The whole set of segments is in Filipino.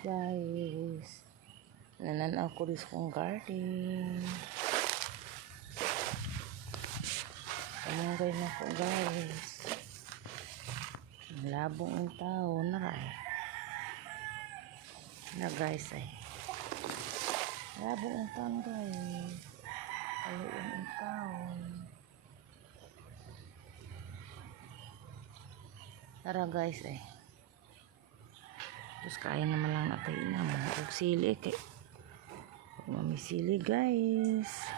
guys, nananaw ko rin kong garden. Kamangay na ko guys. Labong ang tao na rin. Na guys ay. Labong ang tao guys. Kaluin ang tao. Tara guys ay. Terus kaya naman lang natin na mga sili kay mami sili guys.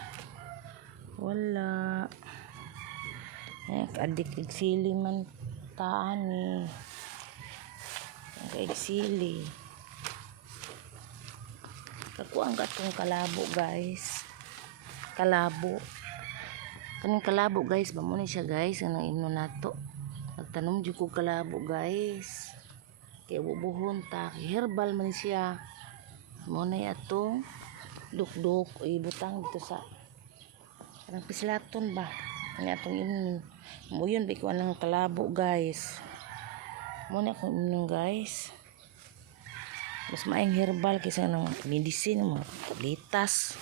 Wala. Adik sili man taan eh. Kay sili. Kakuang katong kalabo guys. Kalabo. Kaning kalabo guys, bamo ni siya guys, anong imno nato. Nagtanom jud ko kalabo guys. Kay bubuhon ta, herbal man siya. Mo na atong dukduk ibutang dito sa kanang pislaton ba. Ani atong imnon. Mo yun ba ko anang kalabo guys. Mo na akong imnon guys. Mas maayong herbal kaysa ng medicine mo, litas.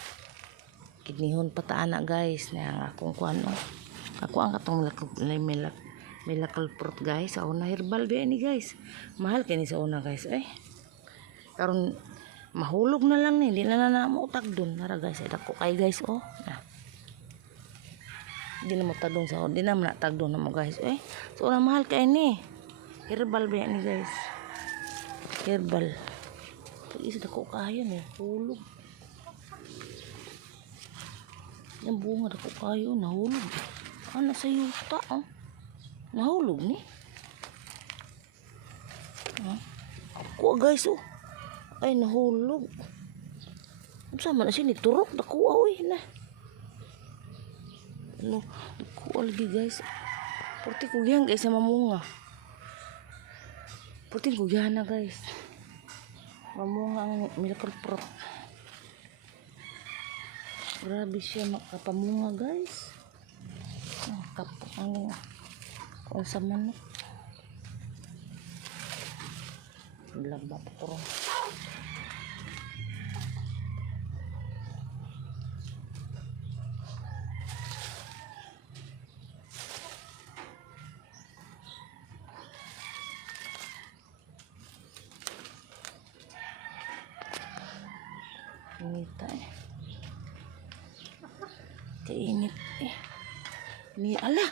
Kidnihon pa ta ana guys na akong kuano. Ako ang katong miracle fruit guys. Sa una herbal ba ni guys. Mahal kini sa una guys. Karon mahulog na lang ni. Hindi na mo tagdon. Nara guys. Dako kay guys oh. Hindi na mo tagdon sa hindi na tagdon na mo guys. So una mahal kay ni. Herbal ba ni guys. Herbal. Isa dako kayo ni. Hulog. Yung bunga dako kayo nahulog. Ano sa yuta oh. Nahulog ni. Ako guys oh. Ay nahulog. Sama na siya ni turok. Nakuha oy na. Ano. Nakuha lagi guys. Purti kugihan guys sa mamunga. Purti kugihan na guys. Mamunga ang miracle fruit. Grabe siya makapamunga guys. Kapok ang kung sa manok. Laba po. Inita eh. Kainit eh. Ni ala.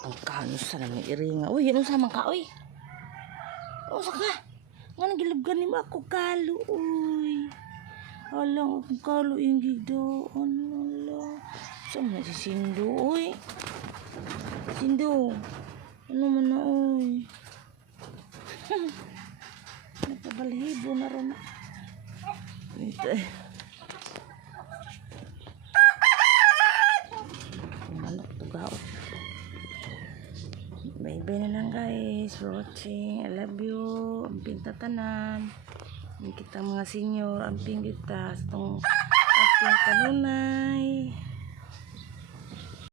Ang kanos sa namin iringa. Uy, ano sa mga ka, uy? Ano sa ka? Nga nagilabgan ni mo ako kalo, uy. Alang akong kalo yung gidoon. Ala. Saan na si Sindo, uy? Sindo. Ano man na, uy? Nagkabalhibo na rin. Ito eh. Manok tugaw. Bye-bye na lang guys for watching. I love you. Amping tatanan. Kita mga senior. Amping kita. Amping kanunay.